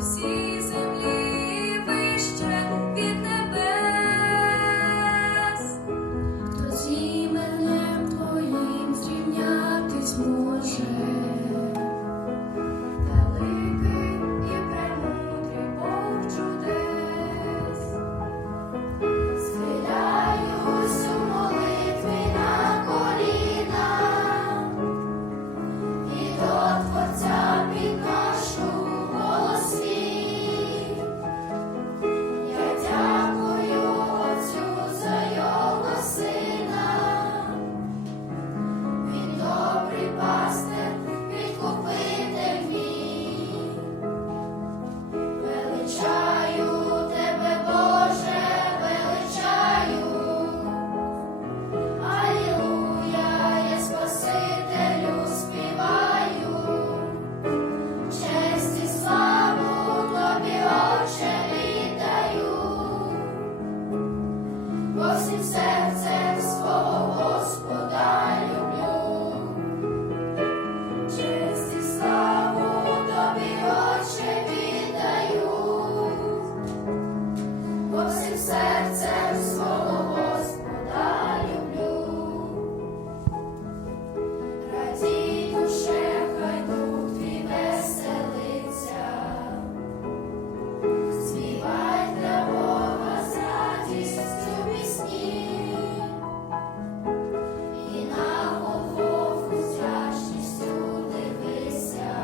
see.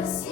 coração.